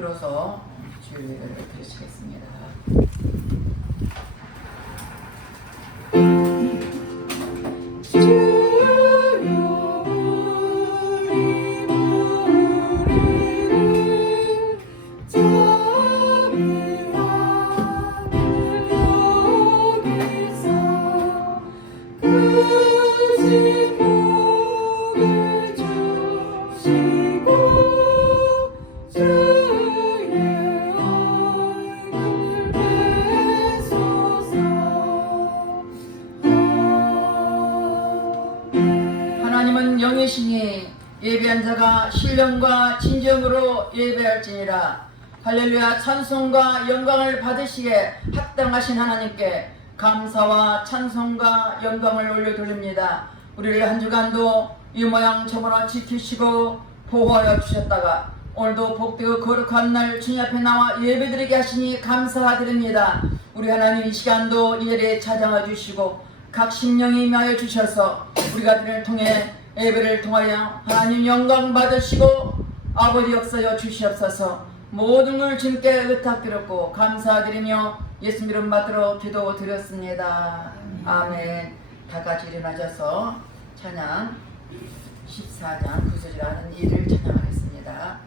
들어서 주의를 드리시겠습니다. 하나님은 영이시니 예배한 자가 신령과 진정으로 예배할지니라. 할렐루야. 찬송과 영광을 받으시기에 합당하신 하나님께 감사와 찬송과 영광을 올려드립니다. 우리를 한 주간도 이 모양 저 모양 지키시고 보호하여 주셨다가 오늘도 복되고 거룩한 날 주님 앞에 나와 예배드리게 하시니 감사드립니다. 우리 하나님 이 시간도 이 자리에 찾아와 주시고 각 심령이 임하여 주셔서 우리가 그를 통해 예배를 통하여 하나님 영광 받으시고 아버지 역사여 주시옵소서. 모든 걸 주님께 의탁드렸고 감사드리며 예수 이름 받들어 기도드렸습니다. 아멘. 다 같이 일어나셔서 찬양 14장 9절을 하는 이를 찬양하겠습니다.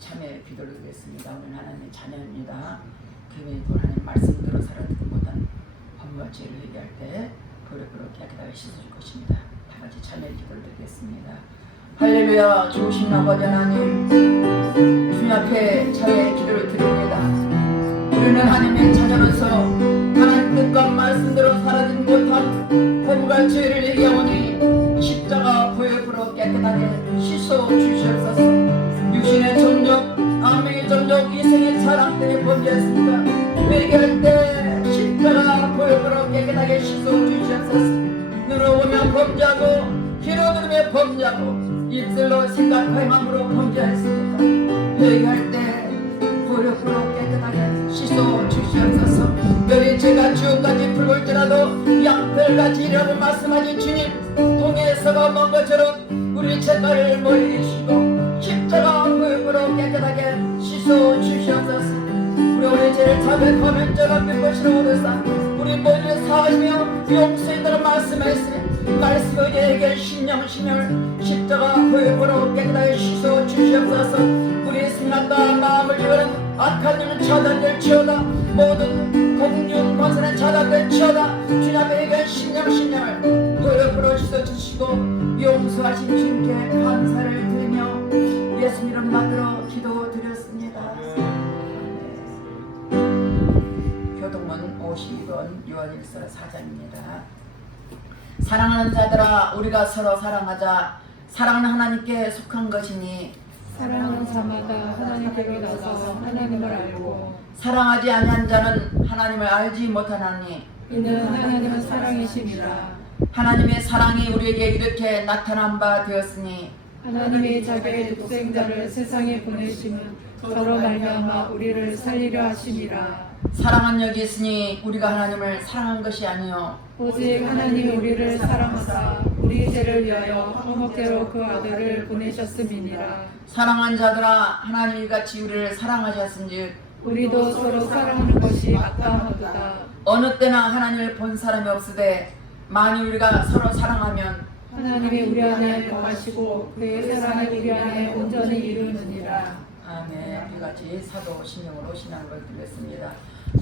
참여 기도를 드리겠습니다. 오늘 하나님의 자녀입니다. 교회에 하나님 말씀 들어 살아듣는 못한 법과 죄를 얘기할 때 그릇그릇 깨끗하게 씻어줄 것입니다. 다 같이 참여 기도를 드리겠습니다. 할렐루야. 좋으신 아버지 하나님, 주님 앞에 참여 기도를 드립니다. 우리는 하나님의 자녀로서 하나님 뜻과 말씀대로 살아듣는 못한 법과 죄를 얘기하오니 십자가 보혈로 깨끗하게 씻어 주시옵소서. 육신의 정력, 암의 정력, 이생의 사랑 때문에 범죄했습니다. 회개할 때 십자가 보혈로 깨끗하게 씻어 주시옵소서. 눈으로 보면 범죄하고 귀로 들으며 범죄하고 입술로 생각과 행함으로 범죄했습니다. 회개할 때 보혈로 깨끗하게 씻어 주시옵소서. 너희 죄가 주까지 풀을지라도 양털같이 이라고 말씀하신 주님, 동해서가 먼 것처럼 우리 죄가를 멀리시고 십자가 보혈로 깨끗하게 씻어 주시옵소서. 우리 죄를 자백하면 죄가 몇 것이라 오르사 우리 모든 사하시며 용서해달라 말씀하시니 말씀 우리에게 신령 십자가 보혈로 깨끗하게 씻어 주시옵소서. 우리 생각과 마음을 이루는 악한 일은 차단될지어다. 모든 공중 권세는 차단될지어다. 주님 앞에 신령을 보혈로 씻어 주시고 용서하신 주님께 감사를 드리며 예수 이름 받들어 기도드렸습니다. 교동문 52권 요한일서 4장입니다. 사랑하는 자들아, 우리가 서로 사랑하자. 사랑은 하나님께 속한 것이니 사랑하는 자마다 하나님께로 나서 하나님을 알고 사랑하지 아니한 자는 하나님을 알지 못하나니 이는 하나님은 사랑이심이라. 하나님의 사랑이 우리에게 이렇게 나타난 바 되었으니 하나님이 자기의 독생자를 세상에 보내시면 저로 말미암아 우리를 살리려 하심이라. 사랑은 여기 있으니 우리가 하나님을 사랑한 것이 아니요 오직 하나님이 우리를 사랑하사 우리 죄를 위하여 한국대로 그 아들을 보내셨음이니라. 사랑하는 자들아 하나님이 같이 우리를 사랑하셨은즉 우리도 서로 사랑하는 것이 마땅하도다. 어느 때나 하나님을 본 사람이 없으되 만일 우리가 서로 사랑하면 하나님이 우리 안에 거하시고 그의 사랑이 우리 안에 온전히 이루느니라. 아멘. 우리 같이 사도 신령으로 신앙을 드렸습니다.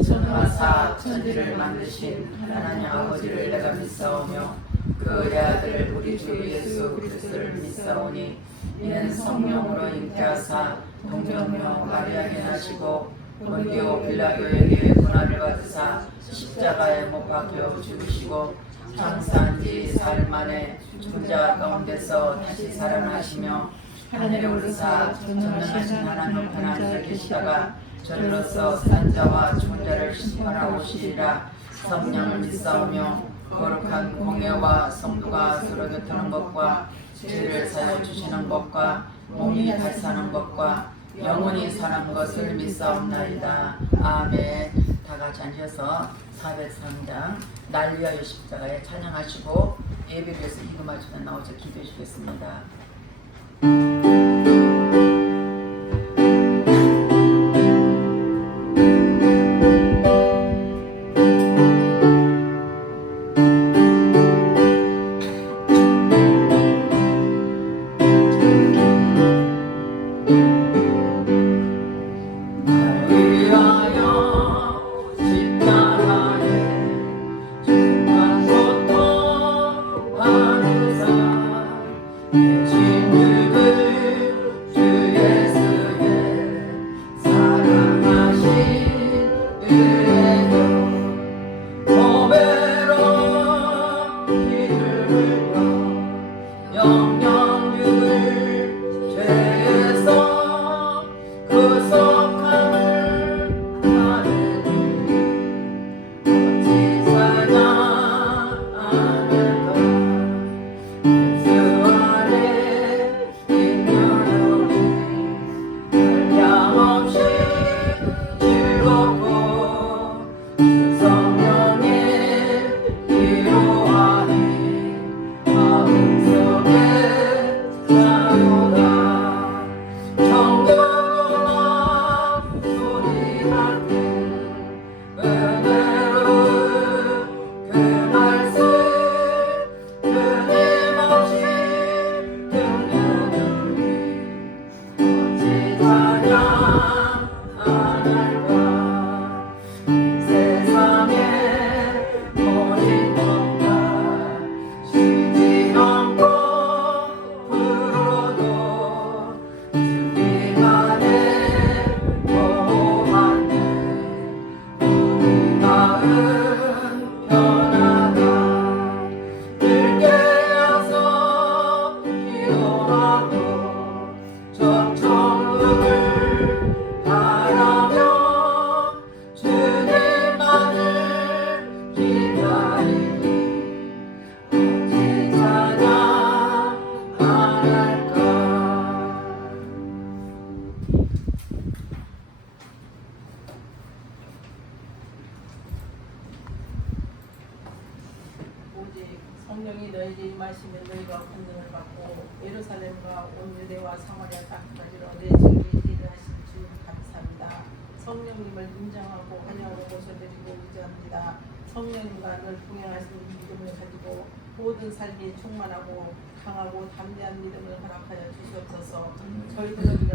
천하사 천지를 만드신 하나님 아버지를 내가 믿사오며 그의 아들 우리 주 예수 그리스도를 믿사오니 이는 성령으로 잉태하사 동정녀 마리아에게 나시고 본디오 빌라도에게 고난을 받으사 십자가에 못 박혀 죽으시고 장사한 지 사흘 만에 죽은 자 가운데서 다시 살아나시며 하늘에 오르사 전능하신 하나님 편안히 계시다가 저리로서 산자와 죽은 자를 심판하러 오시리라. 성령을 믿사오며 거룩한 공예와 성도가 서로 교통하는 것과 죄를 사여 주시는 것과 몸이 다시 사는 것과 영원히 사는 것을 믿사옵나이다. 아멘. 다 같이 앉아서 403장 날 위하여 십자가에 찬양하시고 예배드려서 이금하시면 나오셔서 기도해 주겠습니다. 성령이 너희에게 임하시면 너희가 권능을 받고 예루살렘과 온 유대와 사마리아 땅까지로 내 증인이 되게 하신 주님 감사합니다. 성령님을 인정하고 환영하고 모셔드리고 의지합니다. 성령님과 늘 동행하시는 믿음을 가지고 모든 삶이 충만하고 강하고 담대한 믿음을 허락하여 주시옵소서. 저희들은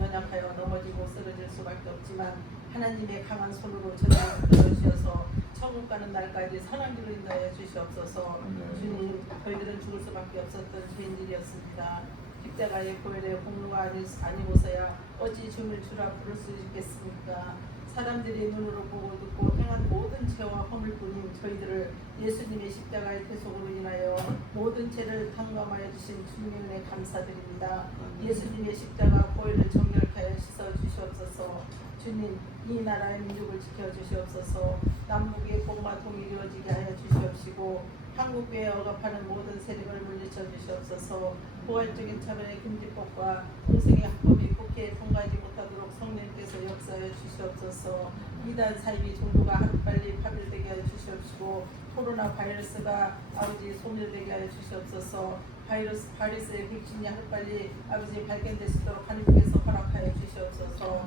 연약하여 넘어지고 쓰러질 수밖에 없지만 하나님의 강한 손으로 저희를 붙들어주셔서 천국 가는 날까지 선한 길로 인도하여 주시옵소서. 주님, 저희들은 죽을 수밖에 없었던 죄인들이었습니다. 십자가의 고열의 공로가 아니고서야 어찌 주를 주라 부를 수 있겠습니까? 사람들이 눈으로 보고 듣고 행한 모든 죄와 허물뿐인 저희들을 예수님의 십자가의 대속으로 인하여 모든 죄를 탕감하여 주신 주님의 은혜 감사드립니다. 예수님의 십자가 고열을 정결케 하여 씻어 주시옵소서. 주님, 이 나라의 민족을 지켜 주시옵소서. 남북의 복과 통일이 이루어지게 하여 주시옵시고 한국교회에 억압하는 모든 세력을 물리쳐 주시옵소서. 부활적인 차별의 금지법과 공생의 합법이 함께 통과하지 못하도록 성령께서 역사하여 주시옵소서. 이단 사이비 종교가 하루빨리 파멸되게 하여 주시옵시고 코로나 바이러스가 아버지 소멸되게 하여 주시옵소서. 바이러스의 백신이 하루빨리 아버지 발견될 수 있도록 하나님께서 허락하여 주시옵소서.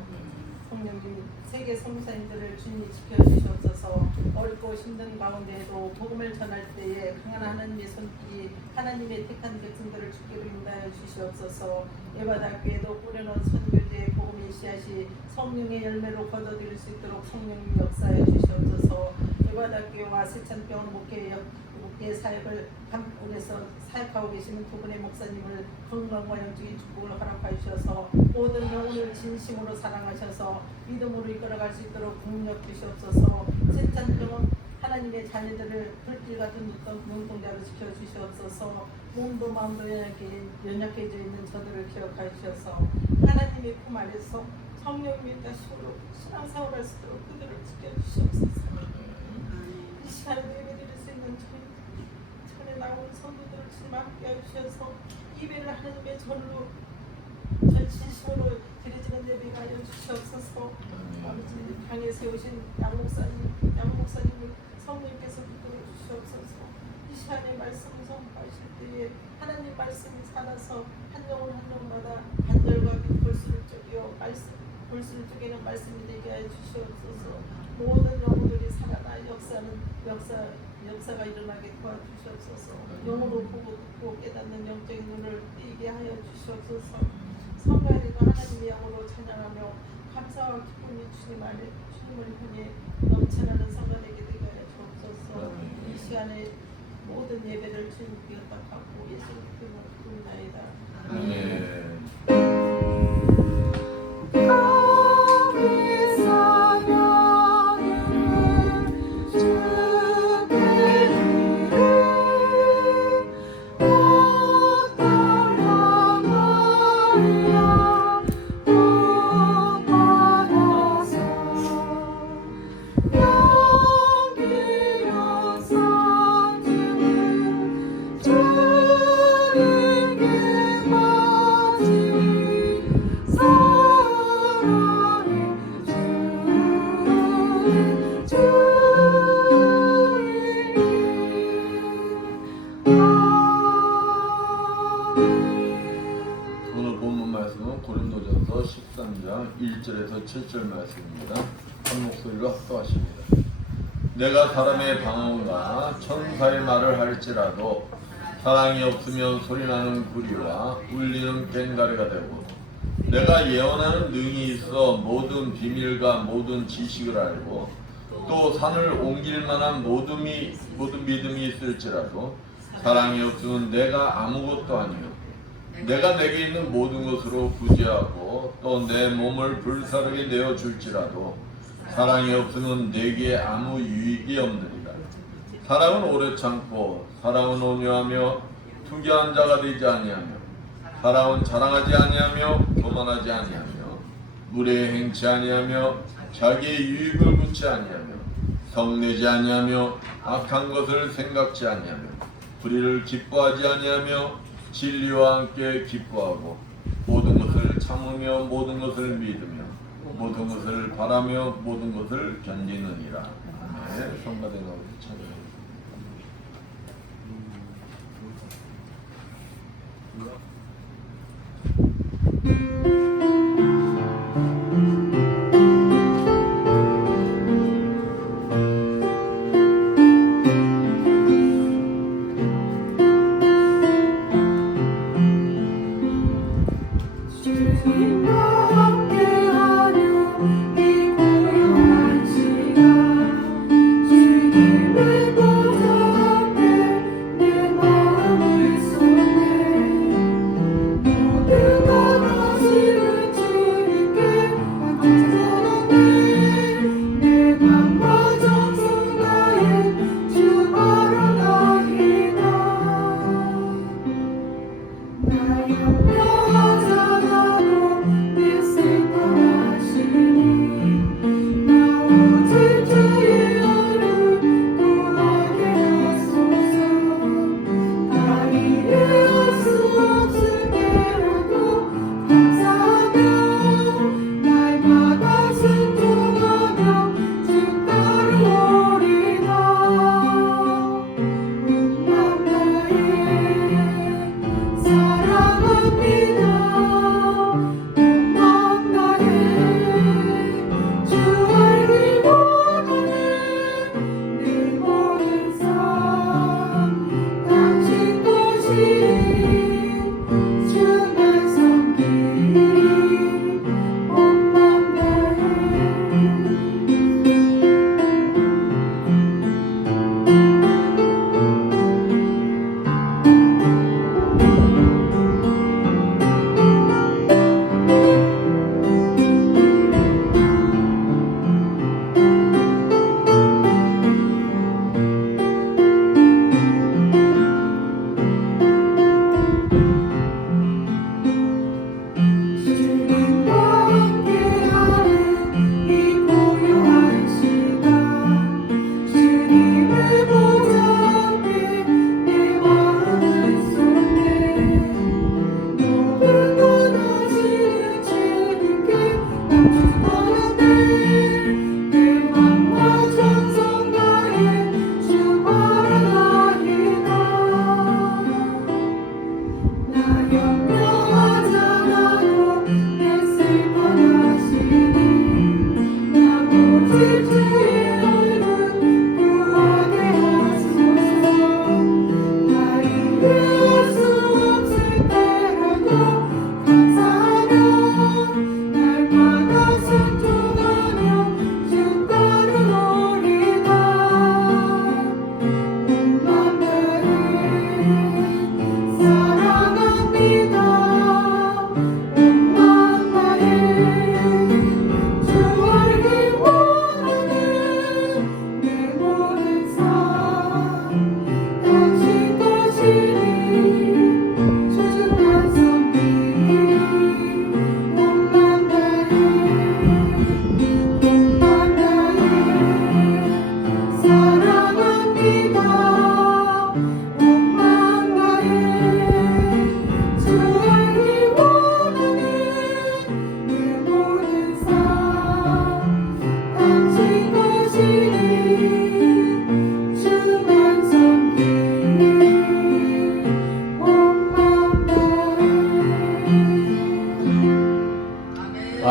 성령님 세계 성사님들을 주님이 지켜주시옵소서. 어렵고 힘든 가운데에도 복음을 전할 때에 강한 하나님의 손길이 하나님의 택한 백성들을 주께 인도하여 주시옵소서. 예바다교회도 뿌려놓은 선교제의 복음의 씨앗이 성령의 열매로 거둬들일 수 있도록 성령님 역사하여 주시옵소서. 예바다교회와 세찬병원 목회 사역을 한국에서 사역하고 계시는 두 분의 목사님을 건강과 영적인 축복을 허락하여 주셔서 모든 영혼을 진심으로 사랑하셔서 믿음으로 이끌어갈 수 있도록 능력 주시옵소서. 세찬병원 하나님의 자녀들을 불길 같은 눈동자로 지켜주시옵소서. 몸도 마음도 연약해져 있는 저들을 기억하여 주셔서 하나님의 품 안에서 성령님의 다시로 신앙생활할 수 있도록 그들을 지켜주시옵소서. 이 시간에 예배드릴 수 있는 전에 나온 성도들을 주님 함께 해주셔서 예배를 하나님의 전으로 진심으로 드려지는 예배가 하여 주시옵소서. 아버지 강에 세우신 양목사님을 성령께서 붙들어 주시옵소서. 이 시간에 말씀을 선포하실 때에 하나님 말씀이 살아서 한 영혼 한 영혼마다 간절과 볼수를 쪼개는 말씀이 되게 하여 주시옵소서. 모든 영혼들이 살아나 역사가 일어나게 도와주시옵소서. 영으로 보고 듣고 깨닫는 영적인 눈을 띄게 하여 주시옵소서. 성가리가 하나님의 영으로 찬양하며 감사와 기쁨이 주님을 향해 넘쳐나는 성가되게 되게 하여 주옵소서. 이 시간에 모든 예배를 주님께 의탁하고 예수님께 부르나이다. 아멘. 오늘 본문 말씀은 고린도전서 13장 1절에서 7절 말씀입니다. 한 목소리로 합독하십니다. 내가 사람의 방언과 천사의 말을 할지라도 사랑이 없으면 소리나는 구리와 울리는 꽹가리가 되고 내가 예언하는 능이 있어 모든 비밀과 모든 지식을 알고 또 산을 옮길 만한 모든 믿음이 있을지라도 사랑이 없으면 내가 아무것도 아니요 내가 내게 있는 모든 것으로 구제하고 또 내 몸을 불사르게 내어 줄지라도 사랑이 없으면 내게 아무 유익이 없느니라. 사랑은 오래 참고 사랑은 온유하며 투기한 자가 되지 아니하며 사랑은 자랑하지 아니하며 교만하지 아니하며 무례에 행치 아니하며 자기의 유익을 묻지 아니하며 성내지 아니하며 악한 것을 생각지 아니하며 불의를 기뻐하지 아니하며 진리와 함께 기뻐하고 모든 것을 참으며 모든 것을 믿으며 모든 것을 바라며 모든 것을 견디느니라. 아멘. 성가대 나오기 찬양합니다. 주님을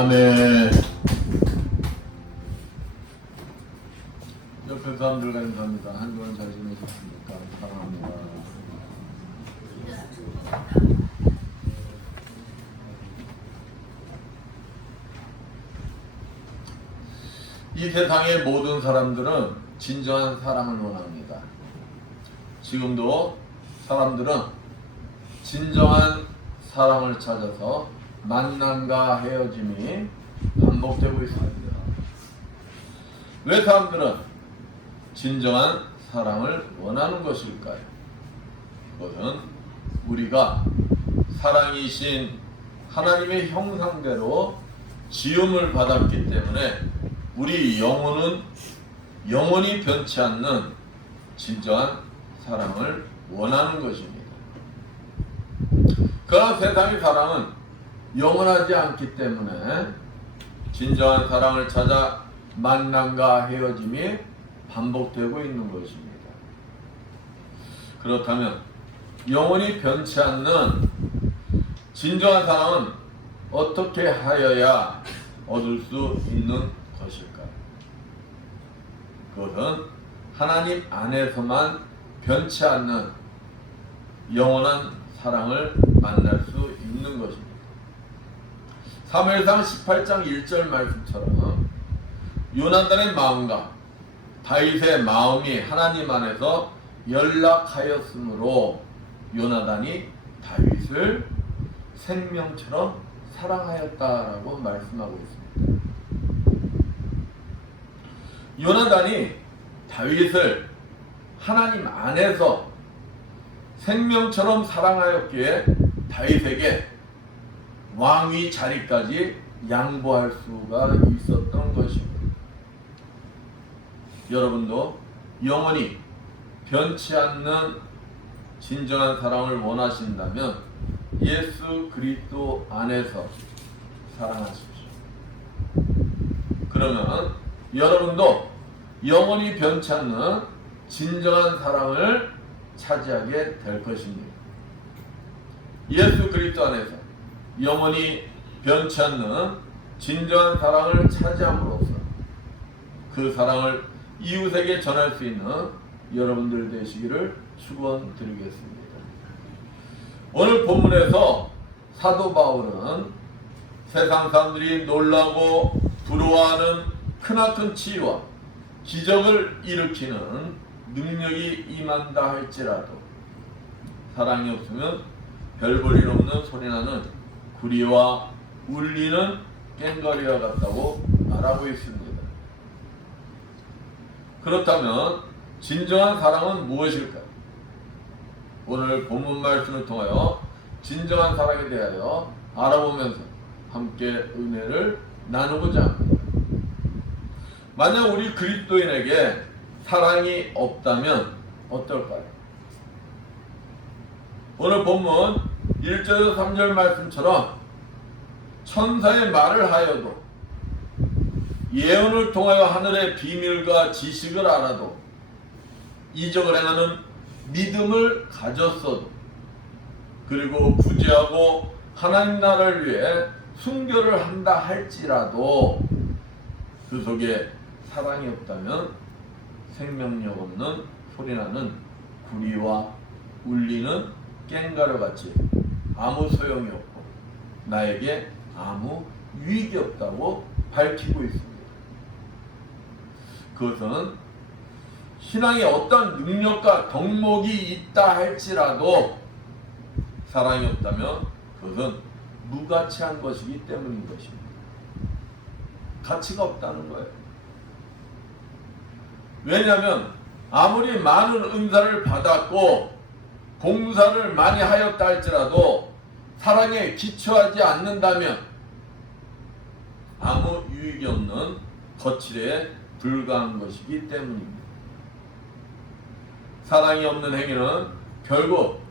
아멘. 옆에 사람들과 인사합니다. 한 주간 잘 지내셨습니까? 사랑합니다. 이 세상의 모든 사람들은 진정한 사랑을 원합니다. 지금도 사람들은 진정한 사랑을 찾아서 만남과 헤어짐이 반복되고 있습니다. 왜 사람들은 진정한 사랑을 원하는 것일까요? 그것은 우리가 사랑이신 하나님의 형상대로 지음을 받았기 때문에 우리 영혼은 영원히 변치 않는 진정한 사랑을 원하는 것입니다. 그러나 세상의 사랑은 영원하지 않기 때문에 진정한 사랑을 찾아 만남과 헤어짐이 반복되고 있는 것입니다. 그렇다면 영원히 변치 않는 진정한 사랑은 어떻게 하여야 얻을 수 있는 것일까요? 그것은 하나님 안에서만 변치 않는 영원한 사랑을 만날 수 있는 것입니다. 사무엘상 18장 1절 말씀처럼 요나단의 마음과 다윗의 마음이 하나님 안에서 연락하였으므로 요나단이 다윗을 생명처럼 사랑하였다라고 말씀하고 있습니다. 요나단이 다윗을 하나님 안에서 생명처럼 사랑하였기에 다윗에게 왕위 자리까지 양보할 수가 있었던 것입니다. 여러분도 영원히 변치 않는 진정한 사랑을 원하신다면 예수 그리스도 안에서 사랑하십시오. 그러면 여러분도 영원히 변치 않는 진정한 사랑을 차지하게 될 것입니다. 예수 그리스도 안에서 영원히 변치 않는 진정한 사랑을 차지함으로써 그 사랑을 이웃에게 전할 수 있는 여러분들 되시기를 축원드리겠습니다. 오늘 본문에서 사도 바울은 세상 사람들이 놀라고 부러워하는 크나큰 치유와 기적을 일으키는 능력이 임한다 할지라도 사랑이 없으면 별 볼 일 없는 소리나는 구리와 울리는 꽹과리와 같다고 말하고 있습니다. 그렇다면 진정한 사랑은 무엇일까요? 오늘 본문 말씀을 통하여 진정한 사랑에 대하여 알아보면서 함께 은혜를 나누고자 합니다. 만약 우리 그리스도인에게 사랑이 없다면 어떨까요? 오늘 본문 1절에서 3절 말씀처럼 천사의 말을 하여도 예언을 통하여 하늘의 비밀과 지식을 알아도 이적을 행하는 믿음을 가졌어도 그리고 구제하고 하나님 나라를 위해 순교를 한다 할지라도 그 속에 사랑이 없다면 생명력 없는 소리나는 구리와 울리는 꽹과리 같이 아무 소용이 없고 나에게 아무 유익이 없다고 밝히고 있습니다. 그것은 신앙에 어떤 능력과 덕목이 있다 할지라도 사랑이 없다면 그것은 무가치한 것이기 때문인 것입니다. 가치가 없다는 거예요. 왜냐하면 아무리 많은 은사를 받았고 봉사를 많이 하였다 할지라도 사랑에 기초하지 않는다면 아무 유익이 없는 거칠에 불과한 것이기 때문입니다. 사랑이 없는 행위는 결국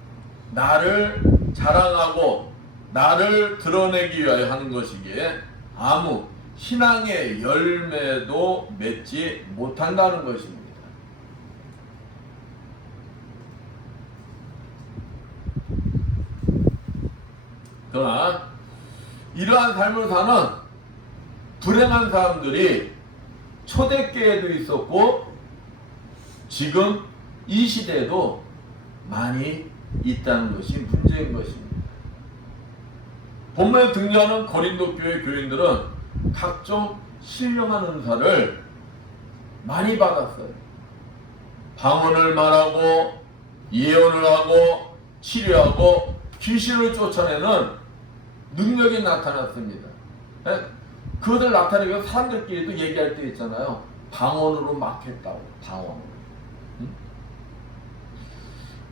나를 자랑하고 나를 드러내기 위하여 하는 것이기에 아무 신앙의 열매도 맺지 못한다는 것입니다. 그러나 이러한 삶을 사는 불행한 사람들이 초대교회에도 있었고 지금 이 시대에도 많이 있다는 것이 문제인 것입니다. 본문에 등장하는 고린도 교회 교인들은 각종 신령한 은사를 많이 받았어요. 방언을 말하고 예언을 하고 치료하고 귀신을 쫓아내는 능력이 나타났습니다. 그것을 나타내기 위해서 사람들끼리도 얘기할 때 있잖아요. 방언으로 막했다고. 방언으로.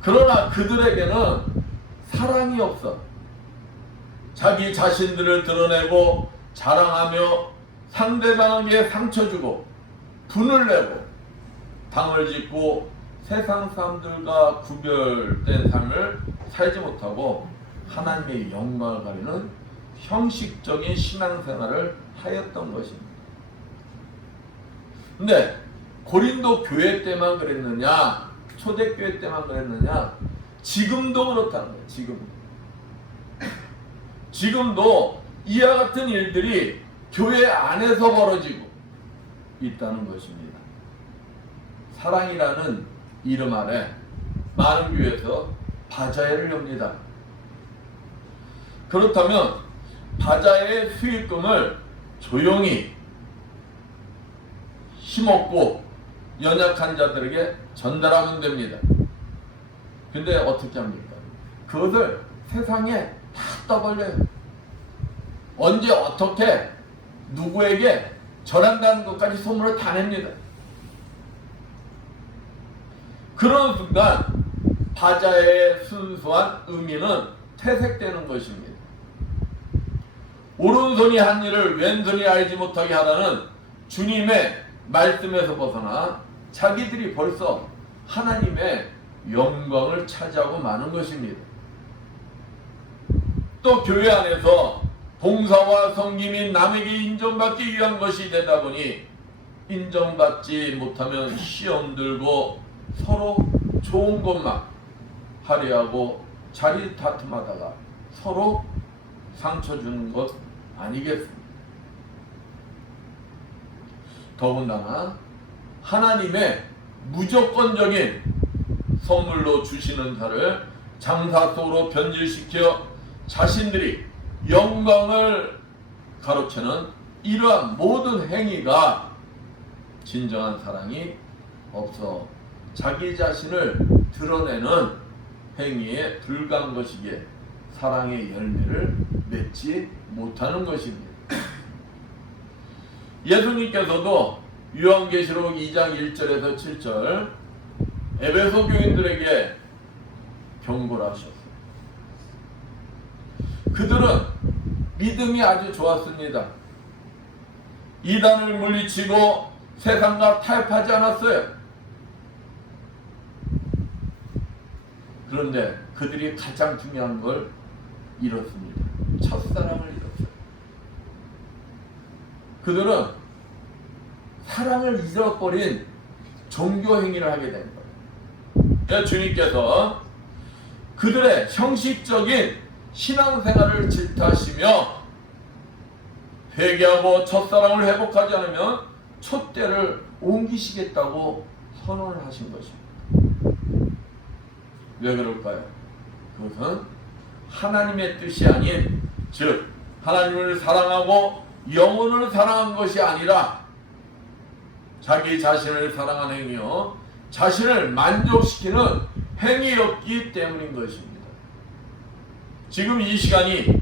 그러나 그들에게는 사랑이 없어. 자기 자신들을 드러내고 자랑하며 상대방에게 상처 주고 분을 내고 당을 짓고 세상 사람들과 구별된 삶을 살지 못하고 하나님의 영광을 가리는 형식적인 신앙생활을 하였던 것입니다. 근데 고린도 교회 때만 그랬느냐, 초대교회 때만 그랬느냐, 지금도 그렇다는 거예요. 지금도 이와 같은 일들이 교회 안에서 벌어지고 있다는 것입니다. 사랑이라는 이름 아래 많은 교회에서 바자회를 엽니다. 그렇다면 바자회의 수익금을 조용히 힘없고 연약한 자들에게 전달하면 됩니다. 근데 어떻게 합니까? 그것을 세상에 다 떠벌려요. 언제 어떻게 누구에게 전한다는 것까지 소문을 다 냅니다. 그런 순간 바자의 순수한 의미는 퇴색되는 것입니다. 오른손이 한 일을 왼손이 알지 못하게 하라는 주님의 말씀에서 벗어나 자기들이 벌써 하나님의 영광을 차지하고 마는 것입니다. 또 교회 안에서 봉사와 섬김이 남에게 인정받기 위한 것이 되다 보니 인정받지 못하면 시험 들고 서로 좋은 것만 하려하고 자리 다툼하다가 서로 상처 주는 것 아니겠습니까? 더군다나 하나님의 무조건적인 선물로 주시는 자를 장사 속으로 변질시켜 자신들이 영광을 가로채는 이러한 모든 행위가 진정한 사랑이 없어 자기 자신을 드러내는 행위에 불과한 것이기에 사랑의 열매를 맺지 못하는 것입니다. 예수님께서도 요한계시록 2장 1절에서 7절 에베소 교인들에게 경고를 하셨어요. 그들은 믿음이 아주 좋았습니다. 이단을 물리치고 세상과 타협하지 않았어요. 그런데 그들이 가장 중요한 걸 잃었습니다. 첫사랑을 잃었어요. 그들은 사랑을 잃어버린 종교 행위를 하게 된 거예요. 주님께서 그들의 형식적인 신앙생활을 질타하시며 회개하고 첫사랑을 회복하지 않으면 촛대를 옮기시겠다고 선언을 하신 것입니다. 왜 그럴까요? 그것은 하나님의 뜻이 아닌, 즉 하나님을 사랑하고 영혼을 사랑한 것이 아니라 자기 자신을 사랑하는 행위요, 자신을 만족시키는 행위였기 때문인 것입니다. 지금 이 시간이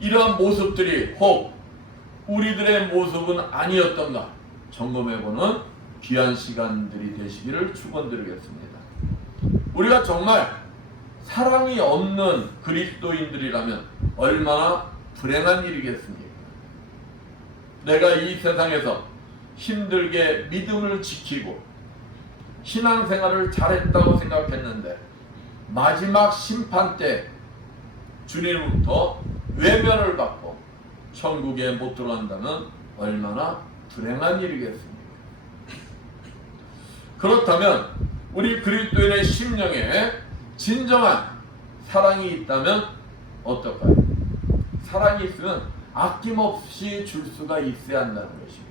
이러한 모습들이 혹 우리들의 모습은 아니었던가 점검해보는 귀한 시간들이 되시기를 축원드리겠습니다. 우리가 정말 사랑이 없는 그리스도인들이라면 얼마나 불행한 일이겠습니까? 내가 이 세상에서 힘들게 믿음을 지키고 신앙생활을 잘했다고 생각했는데 마지막 심판 때 주님으로부터 외면을 받고 천국에 못 들어간다면 얼마나 불행한 일이겠습니까? 그렇다면 우리 그리스도인의 심령에 진정한 사랑이 있다면 어떨까요? 사랑이 있으면 아낌없이 줄 수가 있어야 한다는 것입니다.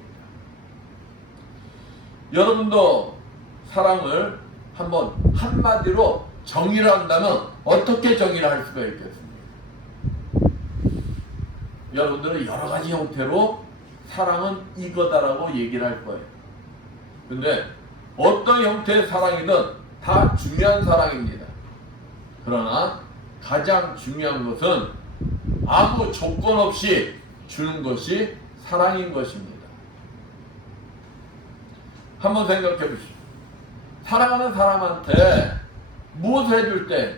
여러분도 사랑을 한번 한마디로 정의를 한다면 어떻게 정의를 할 수가 있겠습니까? 여러분들은 여러 가지 형태로 사랑은 이거다라고 얘기를 할 거예요. 근데 어떤 형태의 사랑이든 다 중요한 사랑입니다. 그러나 가장 중요한 것은 아무 조건 없이 주는 것이 사랑인 것입니다. 한번 생각해 보십시오. 사랑하는 사람한테 무엇을 해줄 때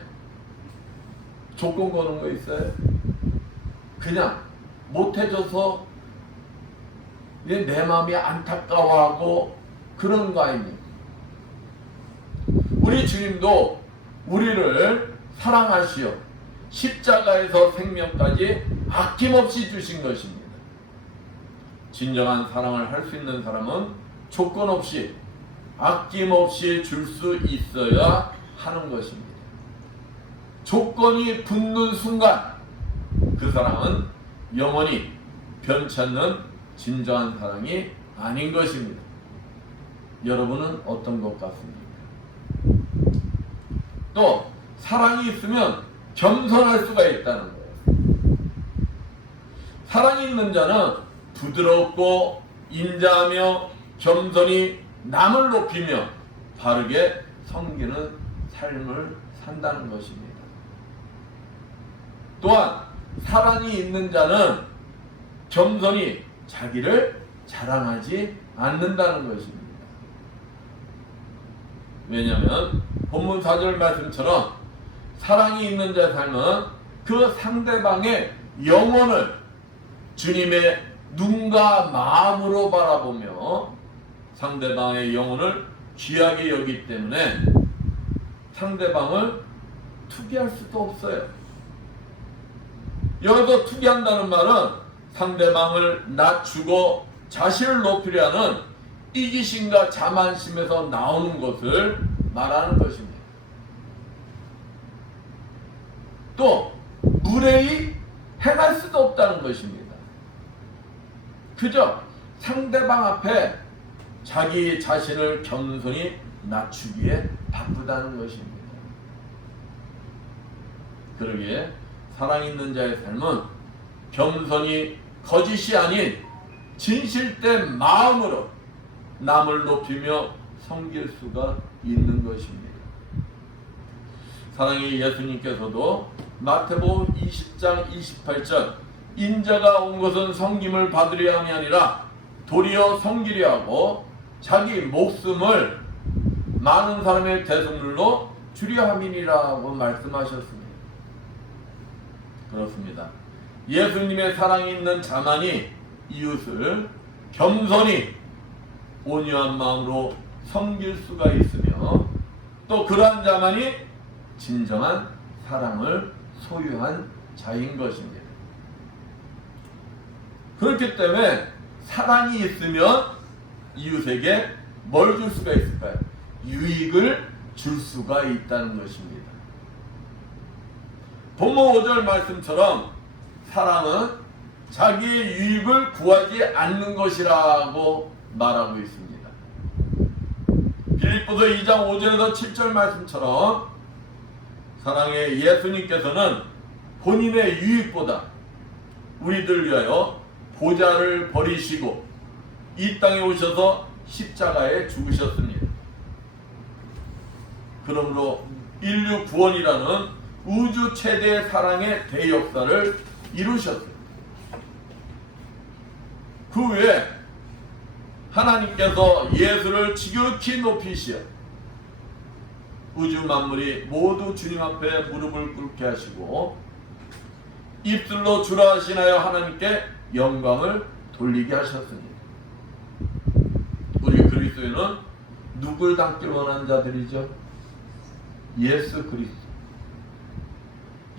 조건 거는 거 있어요? 그냥 못해줘서 내 마음이 안타까워하고 그런 거 아닙니까? 우리 주님도 우리를 사랑하시어 십자가에서 생명까지 아낌없이 주신 것입니다. 진정한 사랑을 할 수 있는 사람은 조건 없이 아낌없이 줄 수 있어야 하는 것입니다. 조건이 붙는 순간 그 사랑은 영원히 변치 않는 진정한 사랑이 아닌 것입니다. 여러분은 어떤 것 같습니까? 또 사랑이 있으면 겸손할 수가 있다는 거예요. 사랑이 있는 자는 부드럽고 인자하며 겸손히 남을 높이며 바르게 섬기는 삶을 산다는 것입니다. 또한 사랑이 있는 자는 겸손히 자기를 자랑하지 않는다는 것입니다. 왜냐하면 본문 4절 말씀처럼 사랑이 있는 자의 삶은 그 상대방의 영혼을 주님의 눈과 마음으로 바라보며 상대방의 영혼을 귀하게 여기기 때문에 상대방을 투기할 수도 없어요. 여기서 투기한다는 말은 상대방을 낮추고 자신을 높이려 하는 이기심과 자만심에서 나오는 것을 말하는 것입니다. 또 무례히 행할 수도 없다는 것입니다. 그저 상대방 앞에 자기 자신을 겸손히 낮추기에 바쁘다는 것입니다. 그러기에 사랑 있는 자의 삶은 겸손히 거짓이 아닌 진실된 마음으로 남을 높이며 섬길 수가 있는 것입니다. 사랑의 예수님께서도 마태복음 20장 28절 인자가 온 것은 섬김을 받으려 함이 아니라 도리어 섬기려 하고 자기 목숨을 많은 사람의 대속물로 주려 함이니라고 말씀하셨습니다. 그렇습니다. 예수님의 사랑이 있는 자만이 이웃을 겸손히 온유한 마음으로 섬길 수가 있으며 또 그러한 자만이 진정한 사랑을 소유한 자인 것입니다. 그렇기 때문에 사랑이 있으면 이웃에게 뭘 줄 수가 있을까요? 유익을 줄 수가 있다는 것입니다. 본문 5절 말씀처럼 사랑은 자기의 유익을 구하지 않는 것이라고 말하고 있습니다. 빌립보서 2장 5절에서 7절 말씀처럼 사랑의 예수님께서는 본인의 유익보다 우리들 위하여 보좌를 버리시고 이 땅에 오셔서 십자가에 죽으셨습니다. 그러므로 인류 구원이라는 우주 최대의 사랑의 대역사를 이루셨습니다. 그 후에 하나님께서 예수를 지극히 높이시어 우주 만물이 모두 주님 앞에 무릎을 꿇게 하시고 입술로 주라 하시나요 하나님께 영광을 돌리게 하셨습니다. 우리 그리스도인은 누굴 닮길 원하는 자들이죠? 예수 그리스도.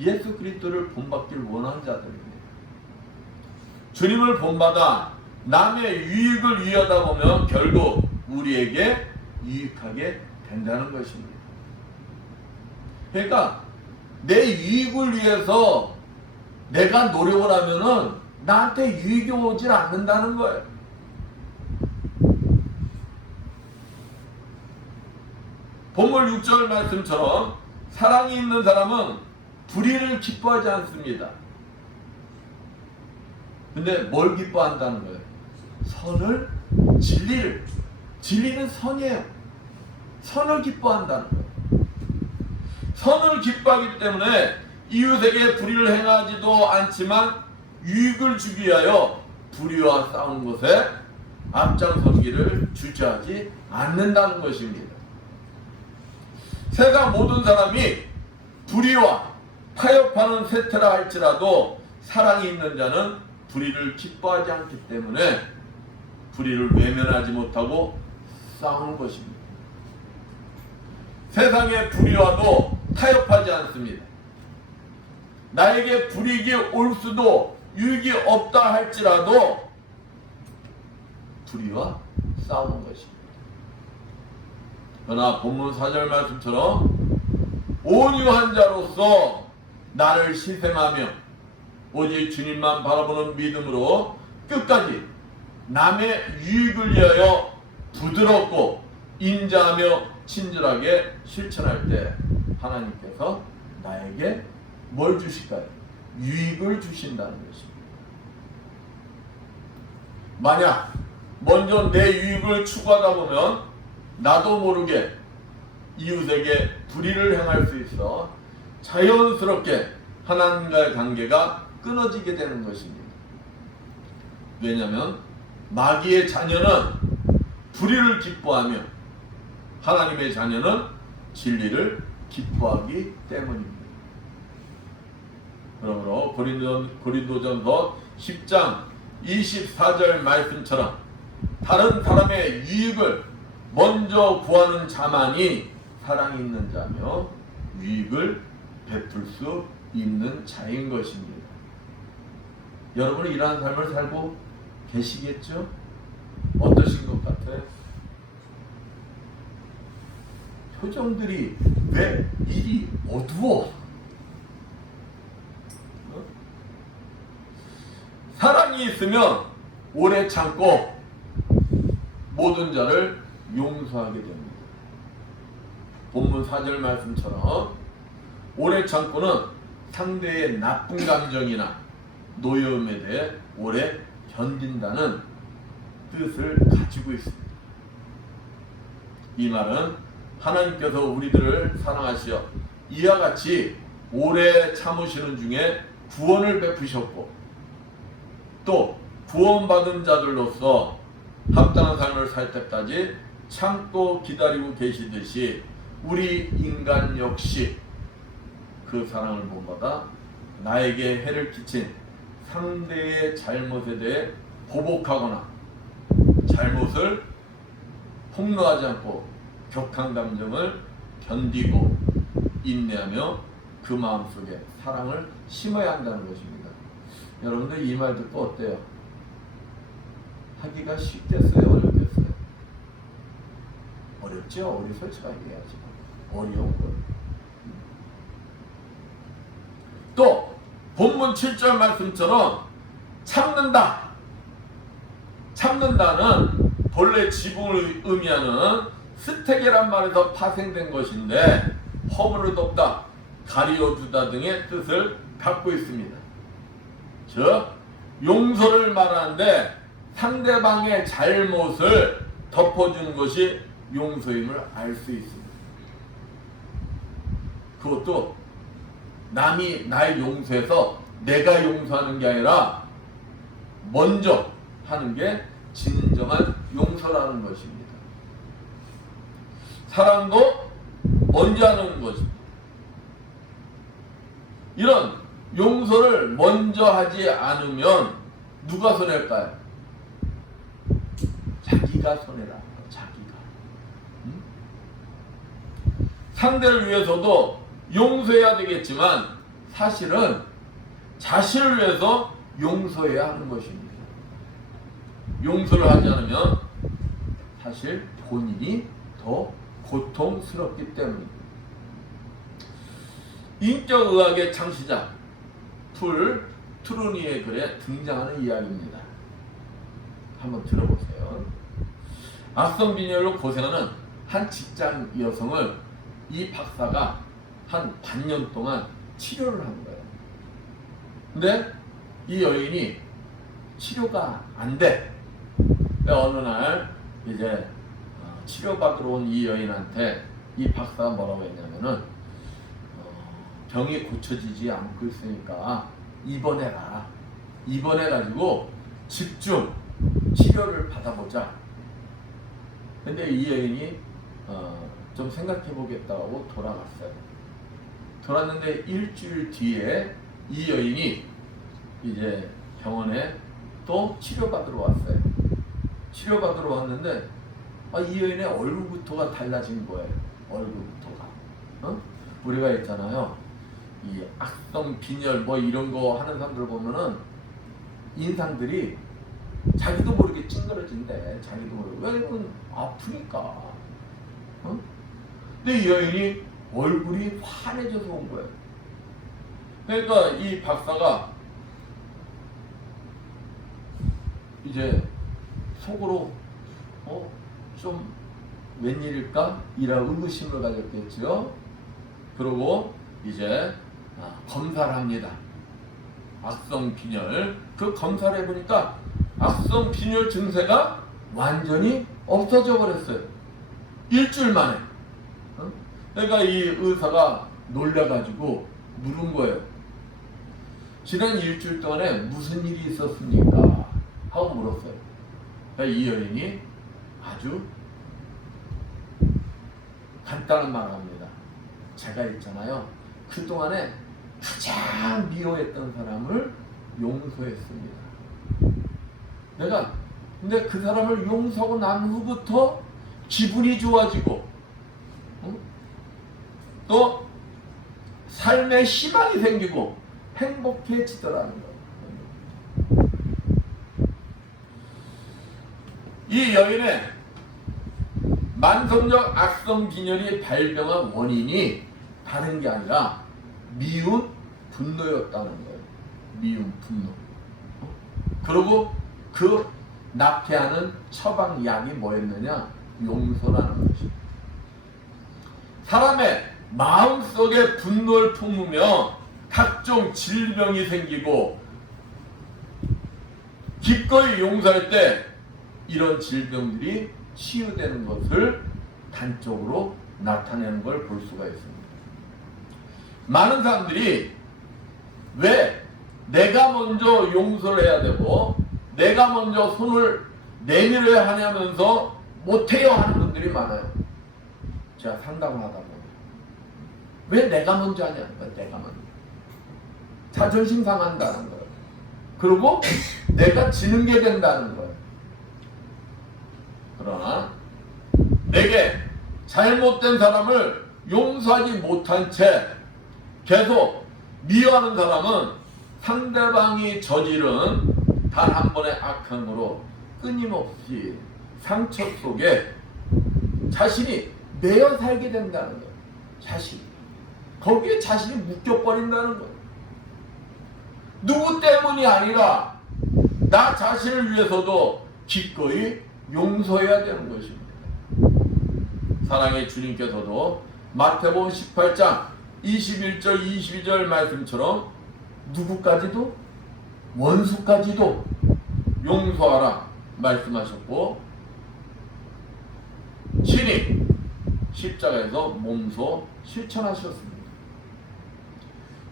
예수 그리스도를 본받기를 원하는 자들입니다. 주님을 본받아 남의 유익을 위하다 보면 결국 우리에게 유익하게 된다는 것입니다. 그러니까 내 유익을 위해서 내가 노력을 하면은 나한테 유익이 오질 않는다는 거예요. 본문 6절 말씀처럼 사랑이 있는 사람은 불의를 기뻐하지 않습니다. 근데 뭘 기뻐한다는 거예요? 선을, 진리를. 진리는 선이에요. 선을 기뻐한다는 거예요. 선을 기뻐하기 때문에 이웃에게 불의를 행하지도 않지만 유익을 주기 위하여 불의와 싸우는 것에 앞장서기를 주저하지 않는다는 것입니다. 세상 모든 사람이 불의와 타협하는 세태라 할지라도 사랑이 있는 자는 불의를 기뻐하지 않기 때문에 불의를 외면하지 못하고 싸우는 것입니다. 세상의 불의와도 타협하지 않습니다. 나에게 불이익이 올 수도 유익이 없다 할지라도 불의와 싸우는 것입니다. 그러나 본문 4절 말씀처럼 온유한 자로서 나를 희생하며 오직 주님만 바라보는 믿음으로 끝까지 남의 유익을 위하여 부드럽고 인자하며 친절하게 실천할 때 하나님께서 나에게 뭘 주실까요? 유익을 주신다는 것입니다. 만약 먼저 내 유익을 추구하다 보면 나도 모르게 이웃에게 불의를 행할 수 있어 자연스럽게 하나님과의 관계가 끊어지게 되는 것입니다. 왜냐하면 마귀의 자녀는 불의를 기뻐하며 하나님의 자녀는 진리를 기뻐하기 때문입니다. 그러므로 고린도전서 10장 24절 말씀처럼 다른 사람의 유익을 먼저 구하는 자만이 사랑이 있는 자며 유익을 베풀 수 있는 자인 것입니다. 여러분은 이러한 삶을 살고 계시겠죠? 어떠신 것 같아요? 표정들이 왜 이리 어두워? 사랑이 있으면 오래 참고 모든 자를 용서하게 됩니다. 본문 4절 말씀처럼 오래 참고는 상대의 나쁜 감정이나 노여움에 대해 오래 견딘다는 뜻을 가지고 있습니다. 이 말은 하나님께서 우리들을 사랑하시어 이와 같이 오래 참으시는 중에 구원을 베푸셨고 또 구원받은 자들로서 합당한 삶을 살 때까지 참고 기다리고 계시듯이 우리 인간 역시 그 사랑을 본받아 나에게 해를 끼친 상대의 잘못에 대해 보복하거나 잘못을 폭로하지 않고 격한 감정을 견디고 인내하며 그 마음속에 사랑을 심어야 한다는 것입니다. 여러분들 이 말 듣고 어때요? 하기가 쉽겠어요? 어렵겠어요? 어렵죠? 우리 솔직하게 해야지. 어려운 걸. 또 본문 7절 말씀처럼 참는다. 참는다는 본래 지붕을 의미하는 스테게란 말에서 파생된 것인데 허물을 덮다, 가리워주다 등의 뜻을 갖고 있습니다. 즉 용서를 말하는데 상대방의 잘못을 덮어주는 것이 용서임을 알 수 있습니다. 그것도 남이 날 용서해서 내가 용서하는 게 아니라 먼저 하는 게 진정한 용서라는 것입니다. 사랑도 먼저 하는 것입니다. 이런 용서를 먼저 하지 않으면 누가 손해일까요? 자기가 손해라. 자기가. 상대를 위해서도 용서해야 되겠지만 사실은 자신을 위해서 용서해야 하는 것입니다. 용서를 하지 않으면 사실 본인이 더 고통스럽기 때문입니다. 인격의학의 창시자 풀 트루니의 글에 등장하는 이야기입니다. 한번 들어보세요. 악성 빈혈로 고생하는 한 직장 여성을 이 박사가 한 반년 동안 치료를 한 거예요. 근데 이 여인이 치료가 안 돼. 어느 날 이제 치료받으러 온 이 여인한테 이 박사가 뭐라고 했냐면은 병이 고쳐지지 않고 있으니까 입원해라. 입원해가지고 집중 치료를 받아보자. 근데 이 여인이 좀 생각해보겠다고 돌아갔어요. 돌았는데 일주일 뒤에 이 여인이 이제 병원에 또 치료받으러 왔어요. 치료받으러 왔는데 이 여인의 얼굴부터가 달라진 거예요. 얼굴부터가. 우리가 있잖아요. 이 악성 빈혈 뭐 이런 거 하는 사람들 보면은 인상들이 자기도 모르게 찡그러진대. 자기도 모르게. 왜 이건 아프니까. 근데 이 여인이 얼굴이 환해져서 온 거예요. 그러니까 이 박사가 이제 속으로 좀 웬일일까? 이라고 의구심을 가졌겠죠. 그러고 이제 검사를 합니다. 악성 빈혈. 그 검사를 해보니까 악성 빈혈 증세가 완전히 없어져 버렸어요. 일주일 만에. 그러니까 이 의사가 놀라가지고 물은 거예요. 지난 일주일 동안에 무슨 일이 있었습니까? 하고 물었어요. 그러니까 이 여인이 아주 간단한 말을 합니다. 제가 있잖아요. 그동안에 가장 미워했던 사람을 용서했습니다. 근데 그 사람을 용서하고 난 후부터 기분이 좋아지고 또 삶에 희망이 생기고 행복해지더라는 거예요. 이 여인의 만성적 악성 빈혈이 발병한 원인이 다른 게 아니라 미운 분노였다는 거예요. 미운 분노. 그리고 그 낫게하는 처방약이 뭐였느냐? 용서라는 것입니다. 사람의 마음속에 분노를 품으며 각종 질병이 생기고 기꺼이 용서할 때 이런 질병들이 치유되는 것을 단적으로 나타내는 걸 볼 수가 있습니다. 많은 사람들이 왜 내가 먼저 용서를 해야 되고 내가 먼저 손을 내밀어야 하냐면서 못해요 하는 분들이 많아요. 제가 상담을 하다 보면 왜 내가 먼저 하냐는 거예요. 내가 먼저. 자존심 상한다는 거예요. 그리고 내가 지는 게 된다는 거예요. 그러나 내게 잘못된 사람을 용서하지 못한 채 계속 미워하는 사람은 상대방이 저지른 단 한 번의 악행으로 끊임없이 상처 속에 자신이 매여 살게 된다는 거예요. 자신이. 거기에 자신이 묶여버린다는 거예요. 누구 때문이 아니라 나 자신을 위해서도 기꺼이 용서해야 되는 것입니다. 사랑의 주님께서도 마태복음 18장 21절 22절 말씀처럼 누구까지도 원수까지도 용서하라 말씀하셨고 친히 십자가에서 몸소 실천하셨습니다.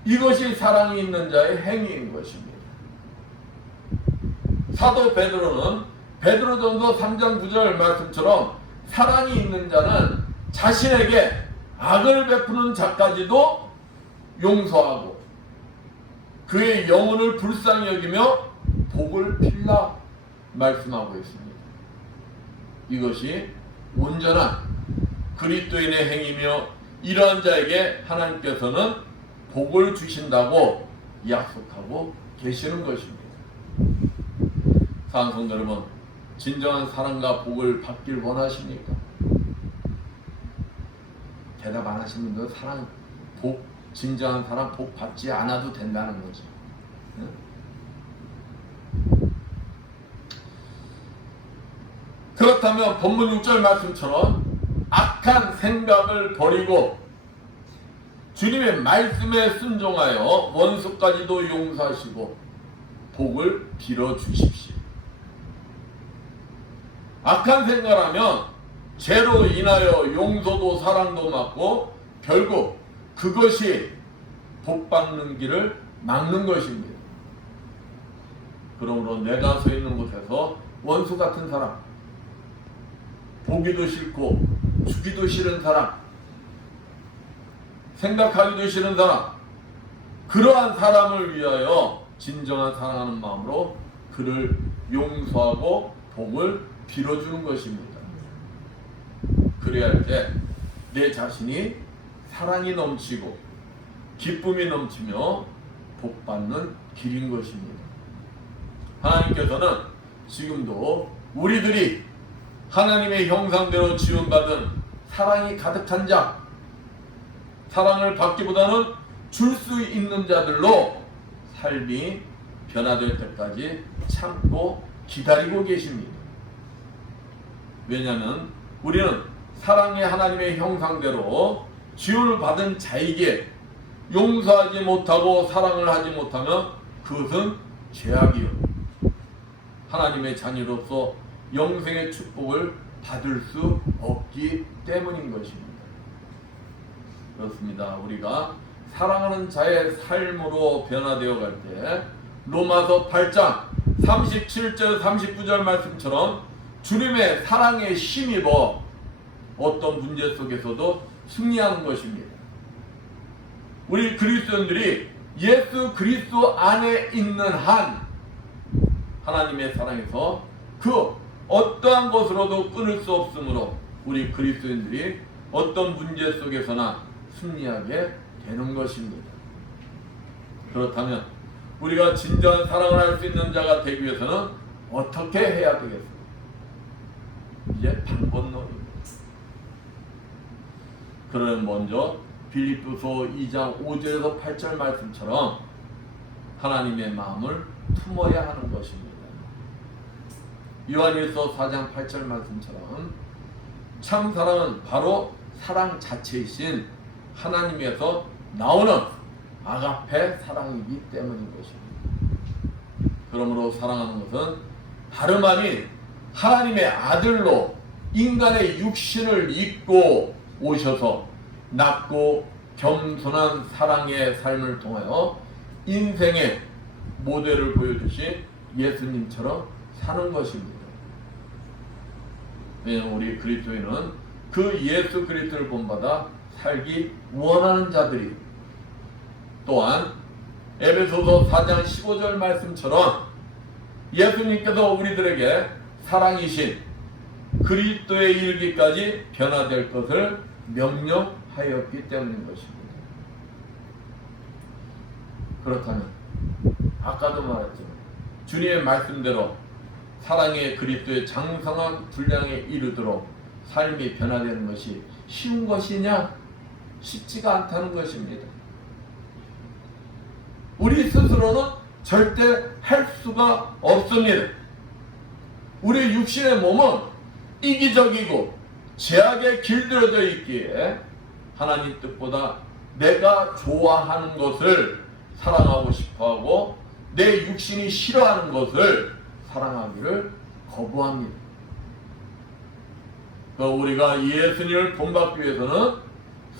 이것이 사랑이 있는 자의 행위인 것입니다. 사도 베드로는 베드로전서 3장 9절 말씀처럼 사랑이 있는 자는 자신에게 악을 베푸는 자까지도 용서하고 그의 영혼을 불쌍히 여기며 복을 빌라 말씀하고 있습니다. 이것이 온전한 그리스도인의 행위며 이러한 자에게 하나님께서는 복을 주신다고 약속하고 계시는 것입니다. 사랑하는 성도 여러분, 진정한 사랑과 복을 받길 원하십니까? 대답 안 하시는 분들 사랑, 복, 진정한 사랑, 복 받지 않아도 된다는 거죠. 그렇다면 본문 6절 말씀처럼 악한 생각을 버리고 주님의 말씀에 순종하여 원수까지도 용서하시고 복을 빌어 주십시오. 악한 생각하면 죄로 인하여 용서도 사랑도 받고 결국 그것이 복받는 길을 막는 것입니다. 그러므로 내가 서 있는 곳에서 원수 같은 사람, 보기도 싫고 주기도 싫은 사람, 생각하기도 싫은 사람, 그러한 사람을 위하여 진정한 사랑하는 마음으로 그를 용서하고 복을 빌어주는 것입니다. 그래야 할 때 내 자신이 사랑이 넘치고 기쁨이 넘치며 복받는 길인 것입니다. 하나님께서는 지금도 우리들이 하나님의 형상대로 지음받은 사랑이 가득한 자, 사랑을 받기보다는 줄 수 있는 자들로 삶이 변화될 때까지 참고 기다리고 계십니다. 왜냐하면 우리는 사랑의 하나님의 형상대로 지음을 받은 자에게 용서하지 못하고 사랑을 하지 못하면 그것은 죄악이요 하나님의 자녀로서 영생의 축복을 받을 수 없기 때문인 것입니다. 그렇습니다. 우리가 사랑하는 자의 삶으로 변화되어 갈 때 로마서 8장 37절 39절 말씀처럼 주님의 사랑에 힘입어 어떤 문제 속에서도 승리하는 것입니다. 우리 그리스도인들이 예수 그리스도 안에 있는 한 하나님의 사랑에서 그 어떠한 것으로도 끊을 수 없으므로 우리 그리스도인들이 어떤 문제 속에서나 승리하게 되는 것입니다. 그렇다면 우리가 진정한 사랑을 할 수 있는 자가 되기 위해서는 어떻게 해야 되겠습니까? 이제 방법론입니다. 그러면 먼저 빌립보서 2장 5절에서 8절 말씀처럼 하나님의 마음을 품어야 하는 것입니다. 요한일서 4장 8절 말씀처럼 참 사랑은 바로 사랑 자체이신 하나님에서 나오는 아가페 사랑이기 때문인 것입니다. 그러므로 사랑하는 것은 다름 아닌 하나님의 아들로 인간의 육신을 입고 오셔서 낮고 겸손한 사랑의 삶을 통하여 인생의 모델을 보여주신 예수님처럼 사는 것입니다. 왜냐하면 우리 그리스도인은 그 예수 그리스도를 본받아 살기 원하는 자들이 또한 에베소서 4장 15절 말씀처럼 예수님께서 우리들에게 사랑이신 그리스도의 이르기까지 변화될 것을 명령하였기 때문인 것입니다. 그렇다면 아까도 말했지만 주님의 말씀대로 사랑의 그리스도의 장성한 분량에 이르도록 삶이 변화되는 것이 쉬운 것이냐? 쉽지가 않다는 것입니다. 우리 스스로는 절대 할 수가 없습니다. 우리 육신의 몸은 이기적이고 죄악에 길들여져 있기에 하나님 뜻보다 내가 좋아하는 것을 사랑하고 싶어하고 내 육신이 싫어하는 것을 사랑하기를 거부합니다. 우리가 예수님을 본받기 위해서는